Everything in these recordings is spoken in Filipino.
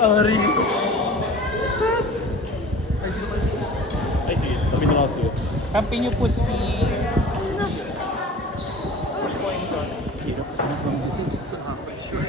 Sorry. Ay, sige. Kami na ako suot. Kampi niyo po si... Hirap kasi mas mag-isip. Diyos ko nakaka-pressure.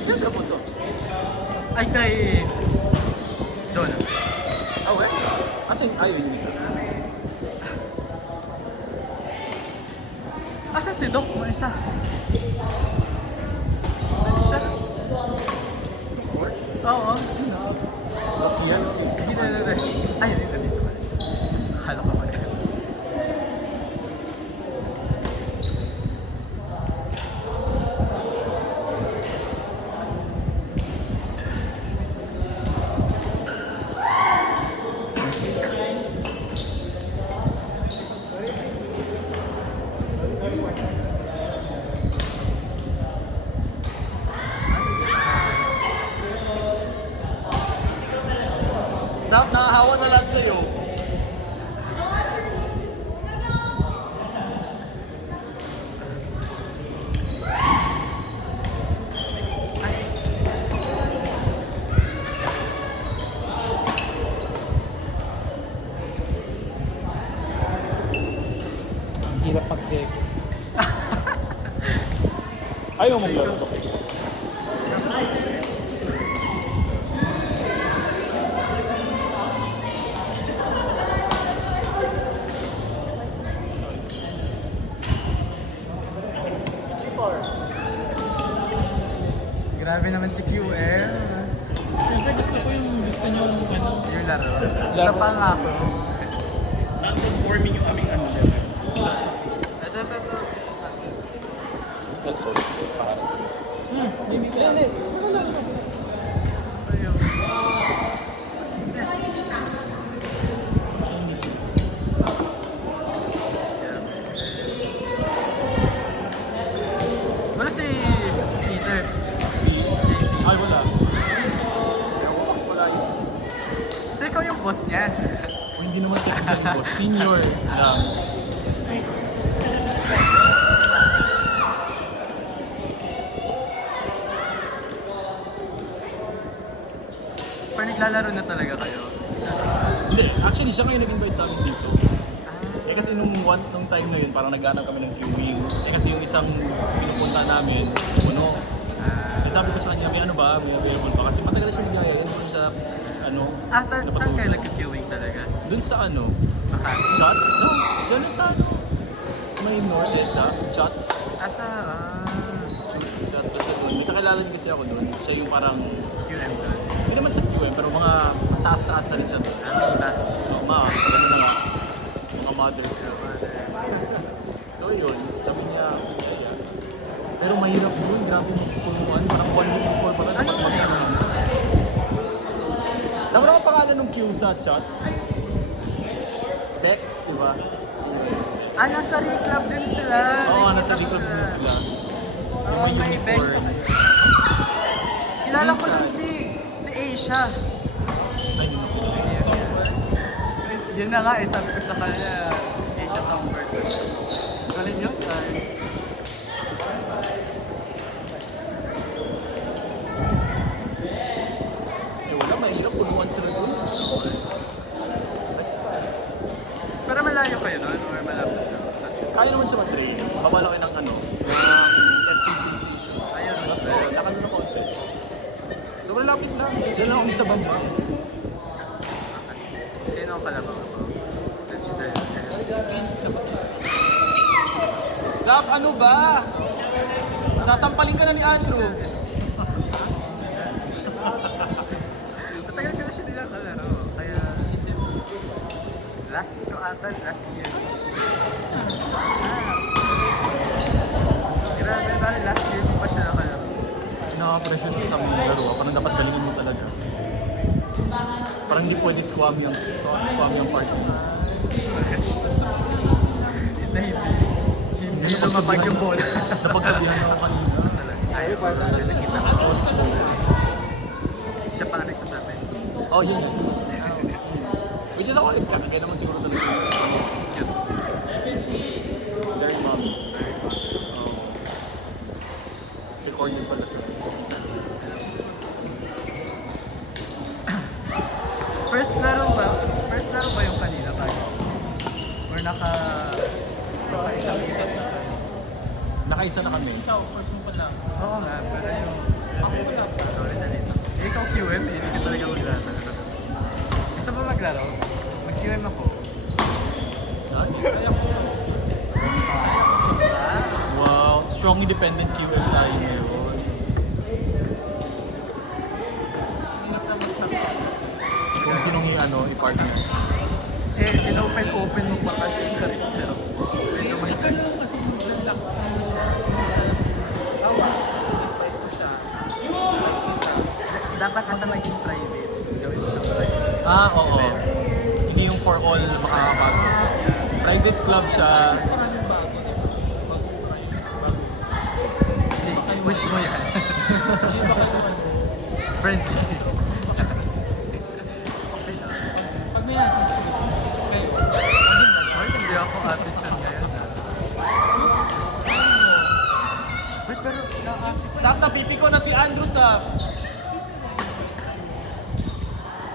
Saan siya po to? Ay, kay... John. Ah, well? Asan? Ay, yun isa. Asa si Doc? May isa. Saan siya? Oo. Sino? Yan. Hindi na. Ay, dito. Akala ko pala. Sap, nakahawa na lahat sa'yo. Ang hirap pag-deck. Ayaw mo maglaro to. Grabe naman si QM. Siyempre gusto ko yung gusto nyo ano. Yung laro. Isa pa nga ako. Non-conforming yung aming ano. Ito. Sorry. Hindi. Ayun. Wala si Peter. Si... Ay, wala. Wala yun. So ikaw yung boss niya. O, hindi naman technical yung boss. Senior lang. Pero naglalaro na talaga kayo. Hindi. Actually, siya ngayon nag-invite sa akin dito. Eh kasi nung time na yun, parang naghanap kami ng queuing. Eh kasi yung isang pinupunta namin, puno. Eh sabi ko sa kanya, may ano ba? May available pa. Kasi matagal na siya nagyaya. Yun doon sa, ano, Saan kayo nag-queuing talaga? doon sa ano, Makati. chat? No, doon sa ano. May north eh, sa chat. Asa, Chat kasi doon. May kakilala din kasi ako doon. Siya yung parang, QM doon. hindi naman sa QM, pero mga taas-taas na rin siya doon. Diba? No, gano'n na nga. Mga mothers. So yun, sabi niya, pero mahirap yun, grabe yung puluan, parang 1 week before pa rin. Ano yun? Tama na ang pangalan ng queue sa chat? Text, di ba? Nasa reclub din sila. Oo, nasa likod din sila. Oo, Yung may uniform. event. Kilala ko dun si Asia. Ay, hindi mo pinag- So, Yun na nga sabi ko sa kanya, Asia Songbird. Galing yun, wala, mahirap, puluan sila doon. Pero malayo kayo nun, or malapit lang sa church? Kaya naman siya mag-train. Makawala kayo ng ano, ng FTP station. Ayun, Tapos, Roswell. lakad na konti. So, malapit lang. Diyan lang kami sa bamba. Sino ang kalabaw mo? Sa Giselle. Saf, ano ba? Sasampalin ka na ni Andrew. Matagal ka na siya nila kalaro. Kaya, last year. Grabe, bali last year ko pa siya nakalaro. Nakaka-pressure sa mga laro. Parang dapat galingan mo talaga. Parang hindi pwede squam yung part mo. Hindi. Hindi lumapag yung bola. Napagsabihan ako kanina. Ay, nakita ko. Siya pa nga nagsasabi. Oh, yun yun. Which is ako ulit kami, kaya naman siguro talaga. Cute. Very mom. Recording pala siya. First laro ba? First laro ba yung kanina tayo? Or naka-isang isa? Nakaisa na kami. Ikaw, first mo pa lang. Oo nga, pero yung... Sorry na dito. Eh, ikaw QM, hindi ka talaga maglaro. Gusto mo maglaro? Mag-QM ako. Kaya ko. Ah, Wow, strong independent QM tayo ngayon. Kung sinong i-partner. eh, in-open mo pa kasi sa rin siya. Medyo mahirap. Dapat ata maging private. Gawin mo sa private. Ah, oo. Hindi yung for all makakapasok. Private club siya. Kasi wish mo yan. Friendly. Okay lang. Pag may natin, Or hindi ako atin siya ngayon. Wait, pero Sak, napipi ko na si Andrew sa...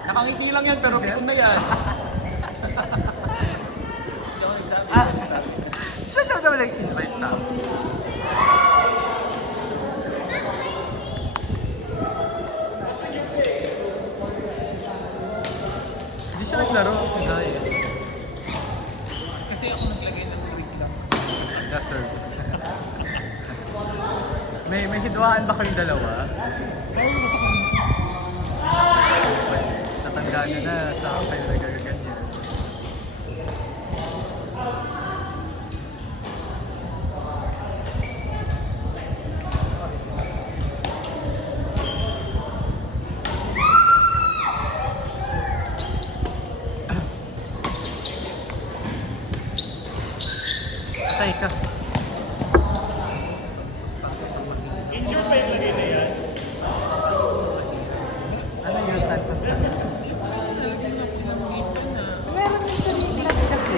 Nakangiti lang yan, pero pikon na yan. ah, siya daw naman nag-invite sa akin. Hindi siya naglaro. Dahil. kasi ako naglagay ng drink lang. Yes, sir. may hidwaan ba kayong dalawa? Bawal kasi kung Tatanda nyo na sa kayo nagagaganyan. Patay ka. Ano yun? Tantas ka. Meron yung sarili kasi.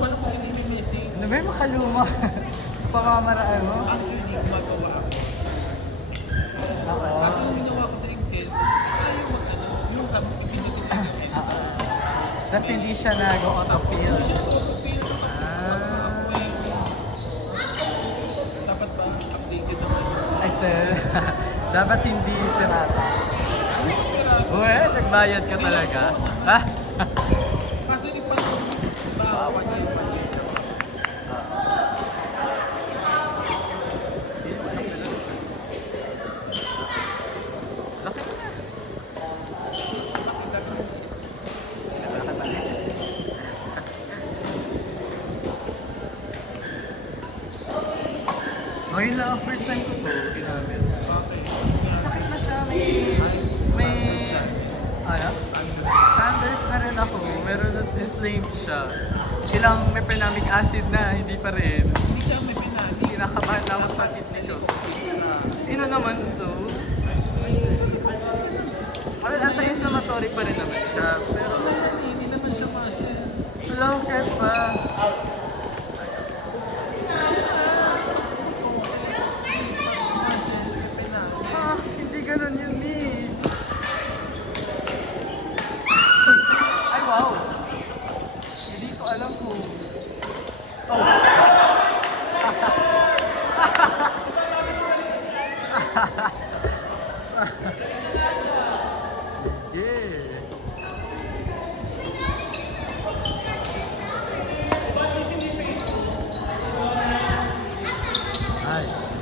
wala ko sila may message. Ano ba yung makaluma? Pamamaraan mo? Actually, hindi gumagawa ako. Oo. Kasi yung ginawa ko sa Excel, ayaw mag-ano, yung habang ipinitin ko yung Tapos hindi siya nag-autofill. siya autofill. Ah. Dapat ba updated naman yung Excel. Dapat hindi pirata. pera? Uwe, nagbayad ka talaga. Ha? Kasi di pa bawat Laki na. Ngayon lang ang first time ko to ginamit. Sakit na siya. May ano? Thunders na rin ako. Meron na inflamed siya. Ilang mefenamic acid na, hindi pa rin. Hindi siya may pinali. Kinakabahan na ako sa kidney ko. Ino naman to. Well, anti-inflammatory pa rin naman siya. Pero, Hindi naman siya muscle. long care pa. Ah, hindi ganun yun eh. Ay, wow. Hindi ko alam kung... Oh. Yeah. Nice.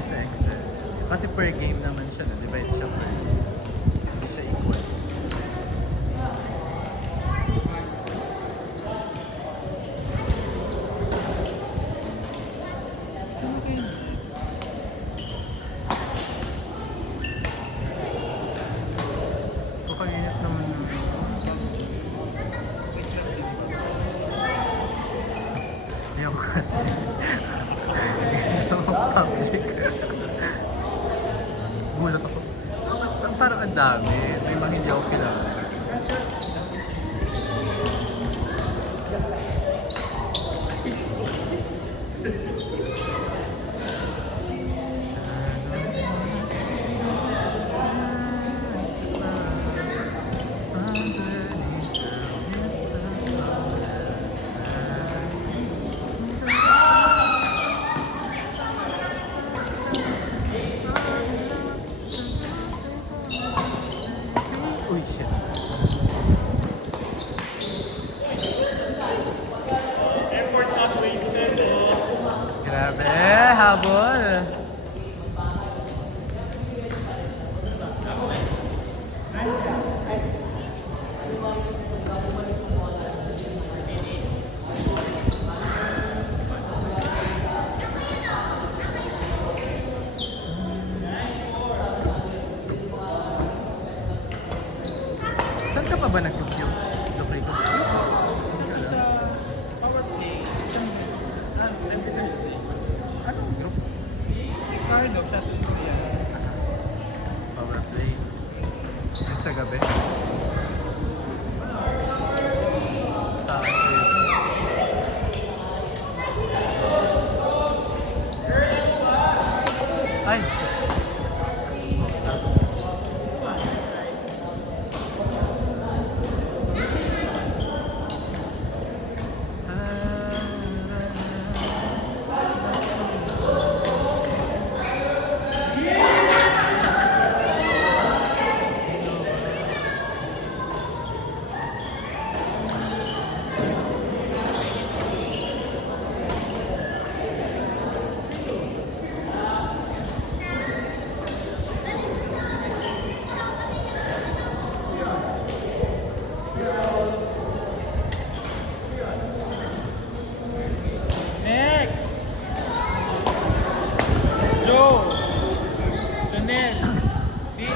Sa Excel. Kasi per game naman siya, no? Divide siya per game. Hindi siya equal. Kakainit naman yun. Hindi ako kasi. Hindi ako public. Gulat ako. Parang ang dami. May mga hindi ako kilala. Uy, shit. Grabe, habol. Saan ka pa ba nag-compute? Locally ko. Sa power play, every Thursday. Anong group? Ricardo, siya ito yan. Power play. Yung sa gabi. Sa akin. Ay! Next! Joe! Janelle! Dave!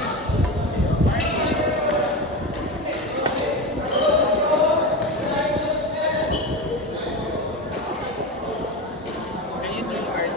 Can you do your art?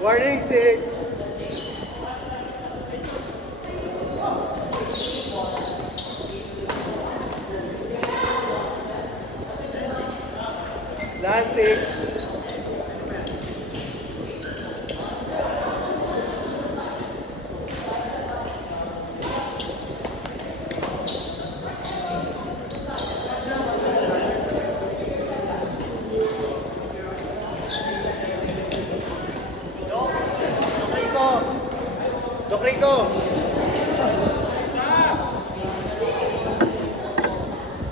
Warning 6! Last 6! Doc Rico,